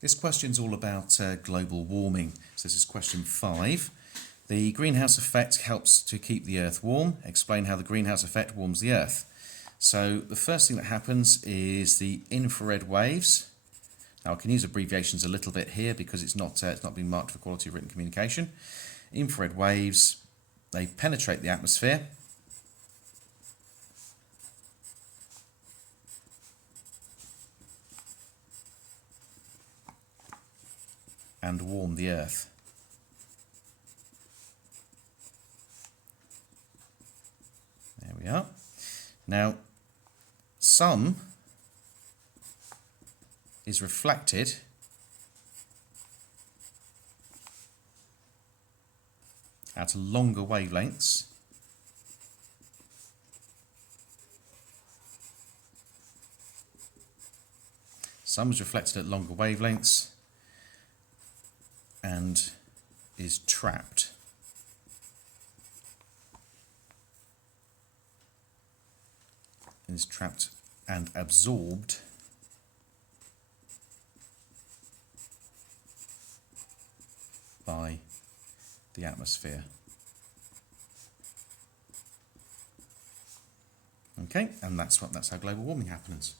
This question's all about global warming. So this is question 5. The greenhouse effect helps to keep the Earth warm. Explain how the greenhouse effect warms the Earth. So the first thing that happens is the infrared waves. Now I can use abbreviations a little bit here because it's not been marked for quality of written communication. Infrared waves, they penetrate the atmosphere. And warm the Earth. There we are. Now, some is reflected at longer wavelengths some is reflected at longer wavelengths and is trapped and absorbed by the atmosphere. Okay, and that's how global warming happens.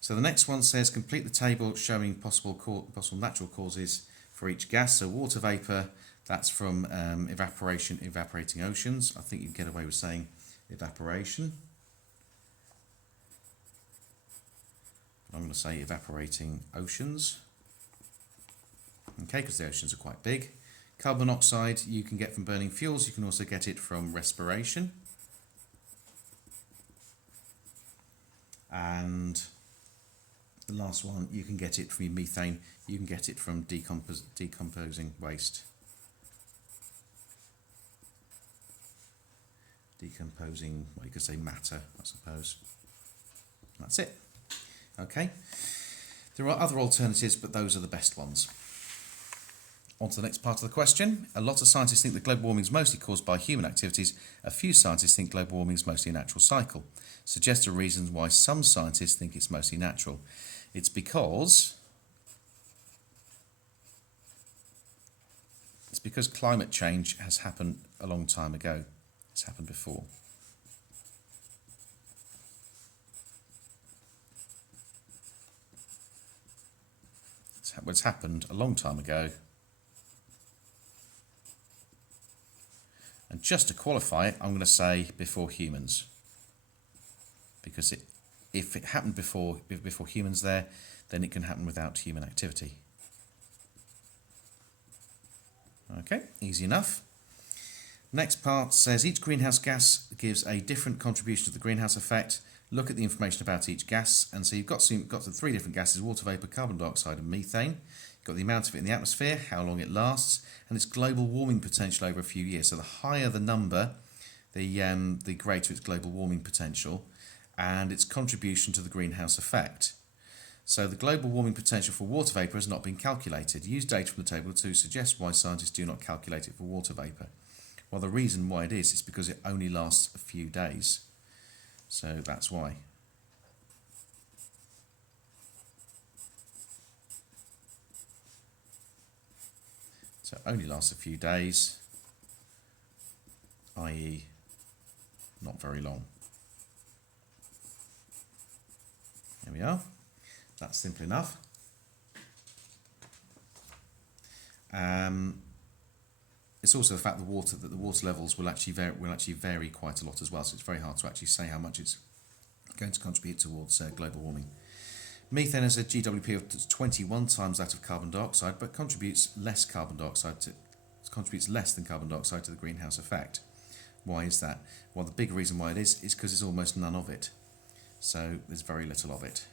So the next one says complete the table showing possible natural causes for each gas. So water vapour, that's from evaporating oceans. I think you can get away with saying evaporation. I'm going to say evaporating oceans. Okay, because the oceans are quite big. Carbon monoxide you can get from burning fuels. You can also get it from respiration. And the last one, you can get it from methane. You can get it from decomposing waste. Decomposing, well, you could say matter, I suppose. That's it. Okay. There are other alternatives, but those are the best ones. On to the next part of the question. A lot of scientists think that global warming is mostly caused by human activities. A few scientists think global warming is mostly a natural cycle. Suggest a reason why some scientists think it's mostly natural. It's because climate change has happened a long time ago. It's happened before. It's happened a long time ago. And just to qualify it, I'm going to say before humans. Because if it happened before humans there, then it can happen without human activity. Okay, easy enough. Next part says each greenhouse gas gives a different contribution to the greenhouse effect. Look at the information about each gas, and so you've got the 3 different gases: water vapour, carbon dioxide and methane. You've got the amount of it in the atmosphere, how long it lasts, and its global warming potential over a few years. So the higher the number, the greater its global warming potential and its contribution to the greenhouse effect. So the global warming potential for water vapour has not been calculated. Use data from the table to suggest why scientists do not calculate it for water vapour. Well, the reason why it is because it only lasts a few days. So that's why. So it only lasts a few days, i.e. not very long. There we are. That's simple enough. It's also the fact that the water levels will actually vary quite a lot as well. So it's very hard to actually say how much it's going to contribute towards global warming. Methane has a GWP of 21 times that of carbon dioxide, but contributes less than carbon dioxide to the greenhouse effect. Why is that? Well, the big reason why it is because there's almost none of it. So there's very little of it.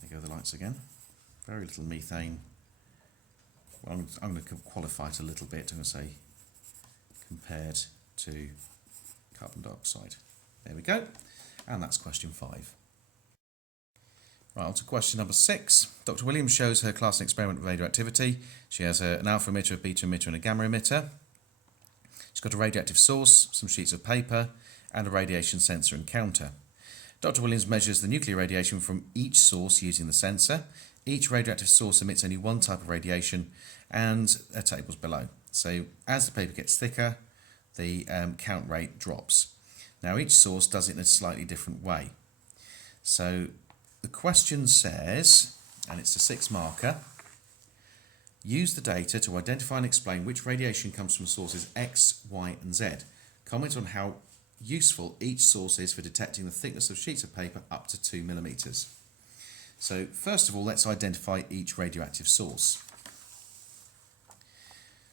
There go the lights again. Very little methane. Well, I'm going to qualify it a little bit. I'm going to say compared to carbon dioxide. There we go. And that's question 5. Right, on to question number 6. Dr. Williams shows her class an experiment with radioactivity. She has an alpha emitter, a beta emitter and a gamma emitter. She's got a radioactive source, some sheets of paper and a radiation sensor and counter. Dr. Williams measures the nuclear radiation from each source using the sensor. Each radioactive source emits only one type of radiation, and a table's below. So as the paper gets thicker, the count rate drops. Now each source does it in a slightly different way. So the question says, and it's a 6 marker, use the data to identify and explain which radiation comes from sources X, Y and Z. Comment on how useful each source is for detecting the thickness of sheets of paper up to 2 millimeters. So first of all, let's identify each radioactive source.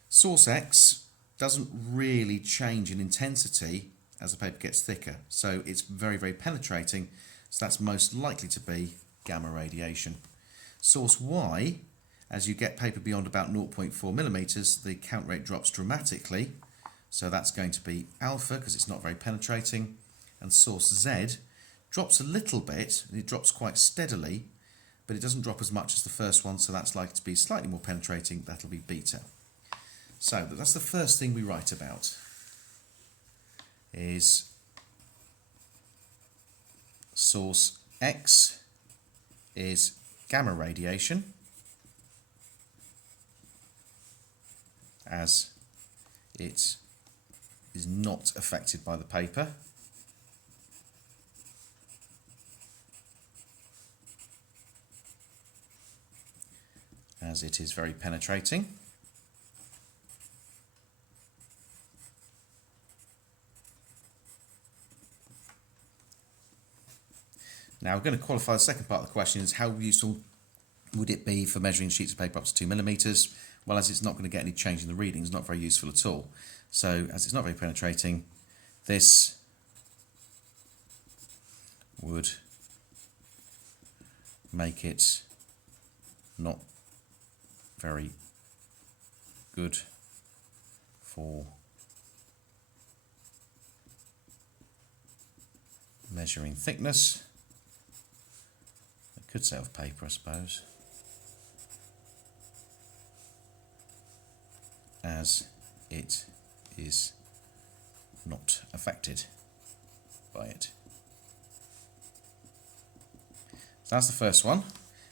Source X doesn't really change in intensity as the paper gets thicker, so it's very, very penetrating, so that's most likely to be gamma radiation. Source Y, as you get paper beyond about 0.4 millimeters, the count rate drops dramatically, so that's going to be alpha because it's not very penetrating, and source Z drops a little bit, and it drops quite steadily, but it doesn't drop as much as the first one, so that's likely to be slightly more penetrating, that'll be beta. So that's the first thing we write about, is source X is gamma radiation, as it is not affected by the paper. As it is very penetrating. Now we're going to qualify the second part of the question, is how useful would it be for measuring sheets of paper up to 2 millimeters? Well, as it's not going to get any change in the readings, not very useful at all. So as it's not very penetrating, this would make it not very good for measuring thickness. I could say of paper, I suppose, as it is not affected by it. So that's the first one.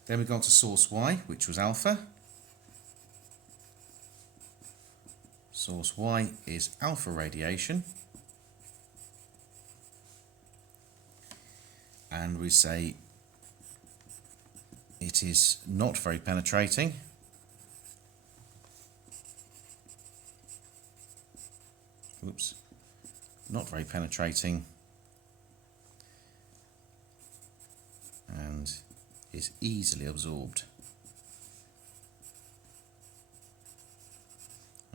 Then we go on to source Y, which was alpha. Source Y is alpha radiation. And we say it is not very penetrating. Oops, not very penetrating, and is easily absorbed.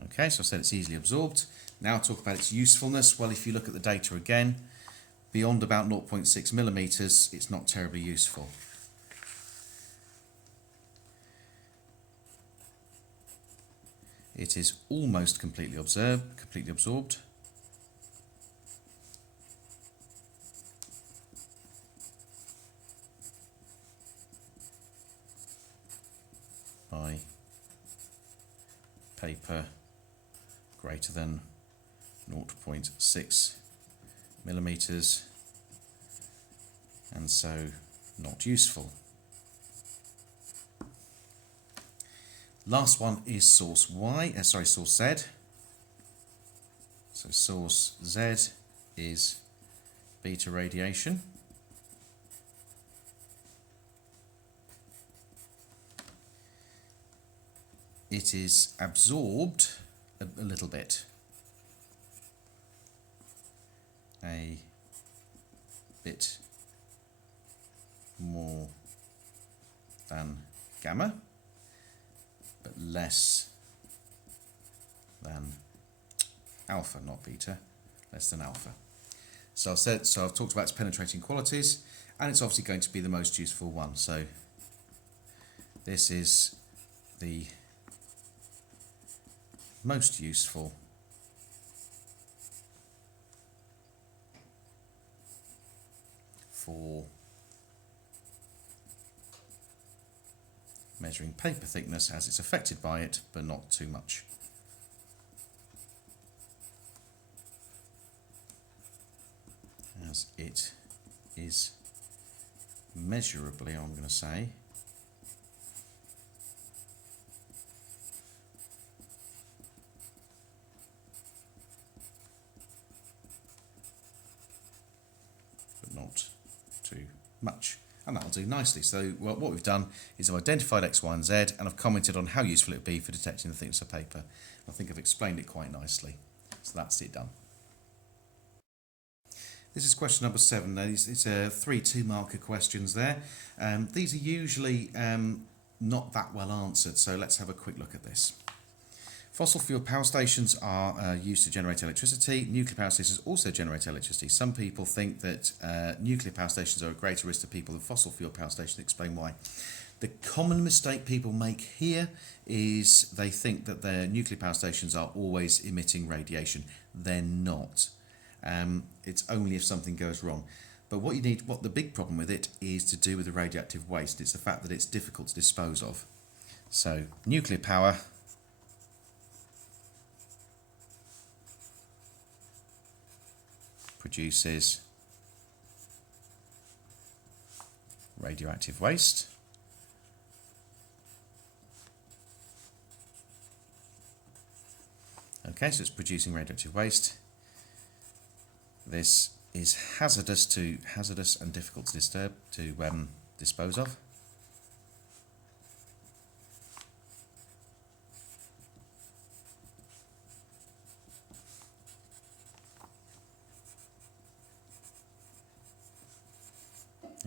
Okay, so I said it's easily absorbed. Now I'll talk about its usefulness. Well, if you look at the data again, beyond about 0.6 millimeters, it's not terribly useful. It is almost completely absorbed. By paper greater than 0.6 millimeters, and so not useful. Last one is source source Z. So source Z is beta radiation. It is absorbed a little bit. A bit more than gamma, but less than alpha, not beta, less than alpha. So I've talked about its penetrating qualities, and it's obviously going to be the most useful one. So this is the most useful for measuring paper thickness, as it's affected by it, but not too much. As it is measurably, I'm going to say, but not too much. And that'll do nicely. So what we've done is I've identified X, Y and Z, and I've commented on how useful it would be for detecting the thickness of paper. I think I've explained it quite nicely. So that's it done. This is question number 7. It's 3 2-marker questions there. These are usually not that well answered, so let's have a quick look at this. Fossil fuel power stations are used to generate electricity. Nuclear power stations also generate electricity. Some people think that nuclear power stations are a greater risk to people than fossil fuel power stations. Explain why. The common mistake people make here is they think that their nuclear power stations are always emitting radiation. They're not. It's only if something goes wrong. But what the big problem with it is to do with the radioactive waste. It's the fact that it's difficult to dispose of. So nuclear power produces radioactive waste. Okay, so it's producing radioactive waste. This is hazardous and difficult to dispose of.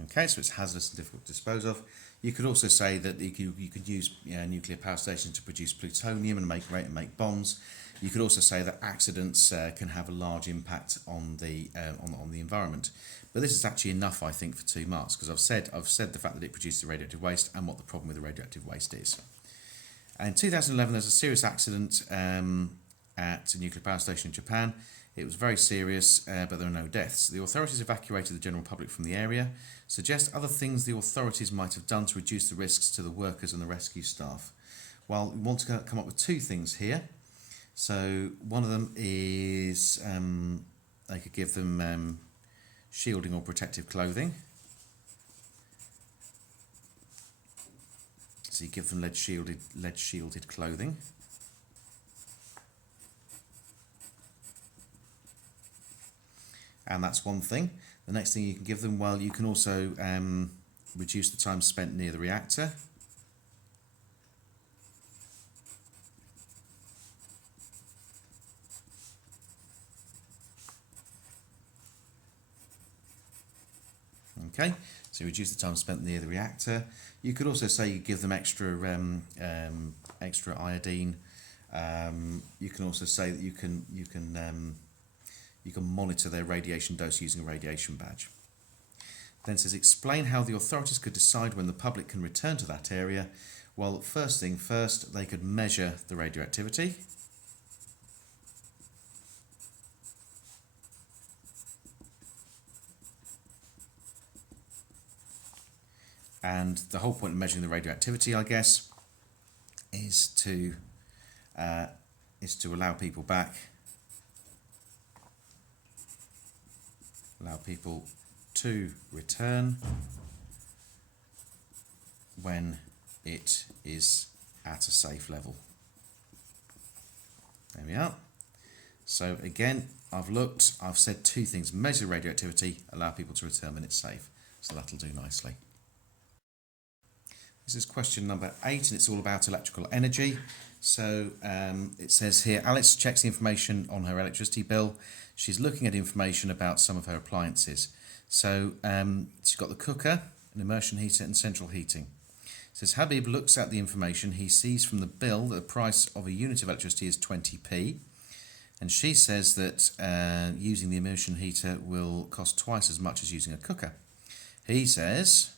Okay, so it's hazardous and difficult to dispose of. You could also say that you could use nuclear power stations to produce plutonium and make bombs. You could also say that accidents can have a large impact on the environment. But this is actually enough, I think, for 2 marks, because I've said the fact that it produces radioactive waste and what the problem with the radioactive waste is. In 2011, there was a serious accident at a nuclear power station in Japan. It was very serious, but there were no deaths. The authorities evacuated the general public from the area. Suggest other things the authorities might have done to reduce the risks to the workers and the rescue staff. Well, we want to come up with 2 things here. So one of them is they could give them shielding or protective clothing. So you give them lead shielded clothing. And that's one thing. The next thing you can give them, well, you can also reduce the time spent near the reactor. Okay, so reduce the time spent near the reactor. You could also say you give them extra iodine. You can also say that you can monitor their radiation dose using a radiation badge. Then it says, explain how the authorities could decide when the public can return to that area. Well, first thing first, they could measure the radioactivity. And the whole point of measuring the radioactivity, I guess, is to allow people back. Allow people to return when it is at a safe level. There we are. So again, I've said 2 things. Measure radioactivity, allow people to return when it's safe. So that'll do nicely. This is question number 8, and it's all about electrical energy. So it says here, Alice checks the information on her electricity bill. She's looking at information about some of her appliances. So she's got the cooker, an immersion heater and central heating. It says Habib looks at the information. He sees from the bill that the price of a unit of electricity is 20p. And she says that using the immersion heater will cost twice as much as using a cooker. He says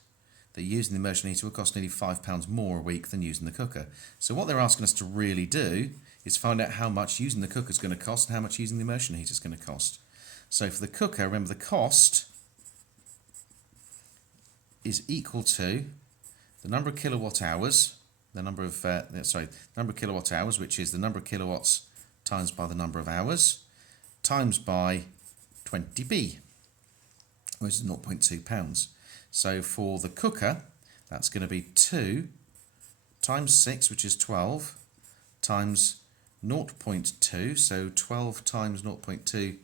that using the immersion heater will cost nearly £5 more a week than using the cooker. So what they're asking us to really do is find out how much using the cooker is going to cost and how much using the immersion heater is going to cost. So for the cooker, remember the cost is equal to the number of kilowatt hours, the number of kilowatt hours, which is the number of kilowatts times by the number of hours, times by 20p. which is 0.2 pounds. So for the cooker, that's going to be 2 times 6, which is 12, times 0.2, so 12 times 0.2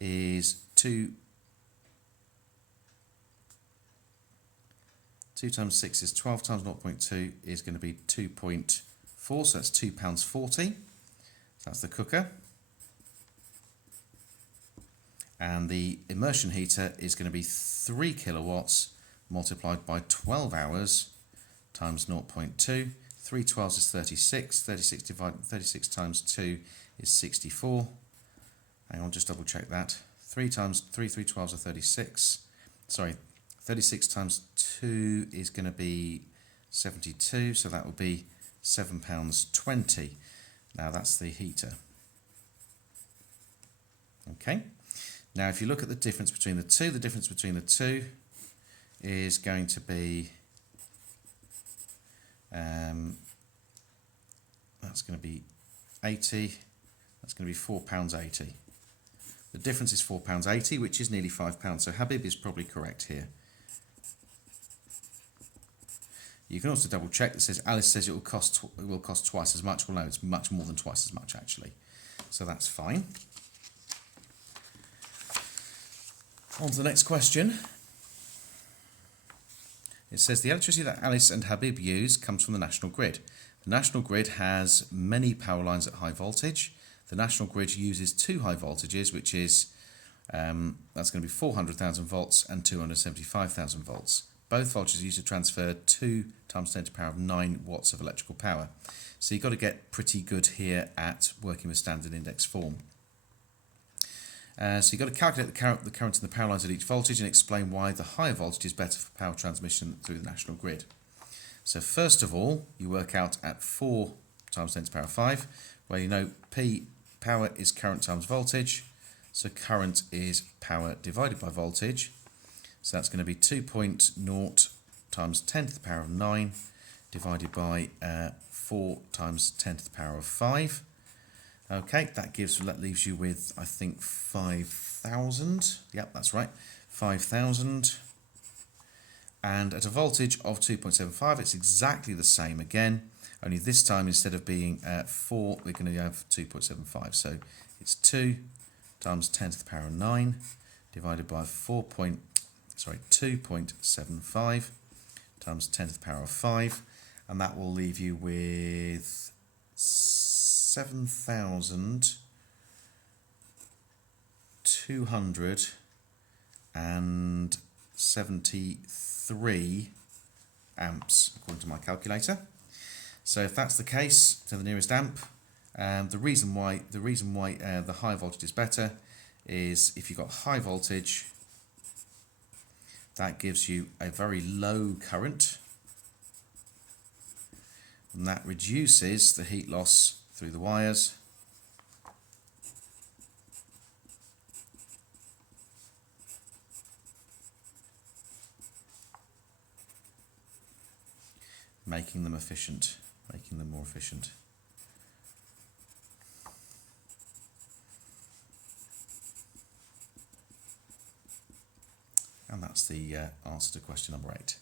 is 2 times 6 is 12 times 0.2 is going to be 2.4, so that's £2.40. So that's the cooker. And the immersion heater is going to be 3 kilowatts multiplied by 12 hours times 0.2. 3 12s is 36. 36 times 2 is 64. Hang on, just double check that. 3 times 3 12s are 36. Sorry, 36 times 2 is going to be 72, so that will be £7.20. Now that's the heater. Okay. Now if you look at the difference between the two is going to be that's going to be 80. That's going to be £4.80. The difference is £4.80, which is nearly £5. So Habib is probably correct here. You can also double check. It says Alice says it will cost twice as much. Well, no, it's much more than twice as much actually. So that's fine. On to the next question. It says the electricity that Alice and Habib use comes from the national grid. The national grid has many power lines at high voltage. The national grid uses 2 high voltages, which is that's going to be 400,000 volts and 275,000 volts. Both voltages are used to transfer 2 times 10 to the power of 9 watts of electrical power. So you've got to get pretty good here at working with standard index form. So you've got to calculate the current in the power lines at each voltage and explain why the higher voltage is better for power transmission through the national grid. So first of all, you work out at 4 times 10 to the power of 5, where you know P, power is current times voltage, so current is power divided by voltage. So that's going to be 2.0 times 10 to the power of 9 divided by 4 times 10 to the power of 5. Okay, that leaves you with, I think, 5,000. Yep, that's right, 5,000. And at a voltage of 2.75, it's exactly the same again, only this time instead of being 4, we're going to have 2.75. So it's 2 times 10 to the power of 9 divided by 2.75 times 10 to the power of 5, and that will leave you with 7,273 amps according to my calculator. So if that's the case, to the nearest amp, the reason why the high voltage is better is if you've got high voltage, that gives you a very low current, and that reduces the heat loss through the wires. Making them more efficient. And that's the answer to question number 8.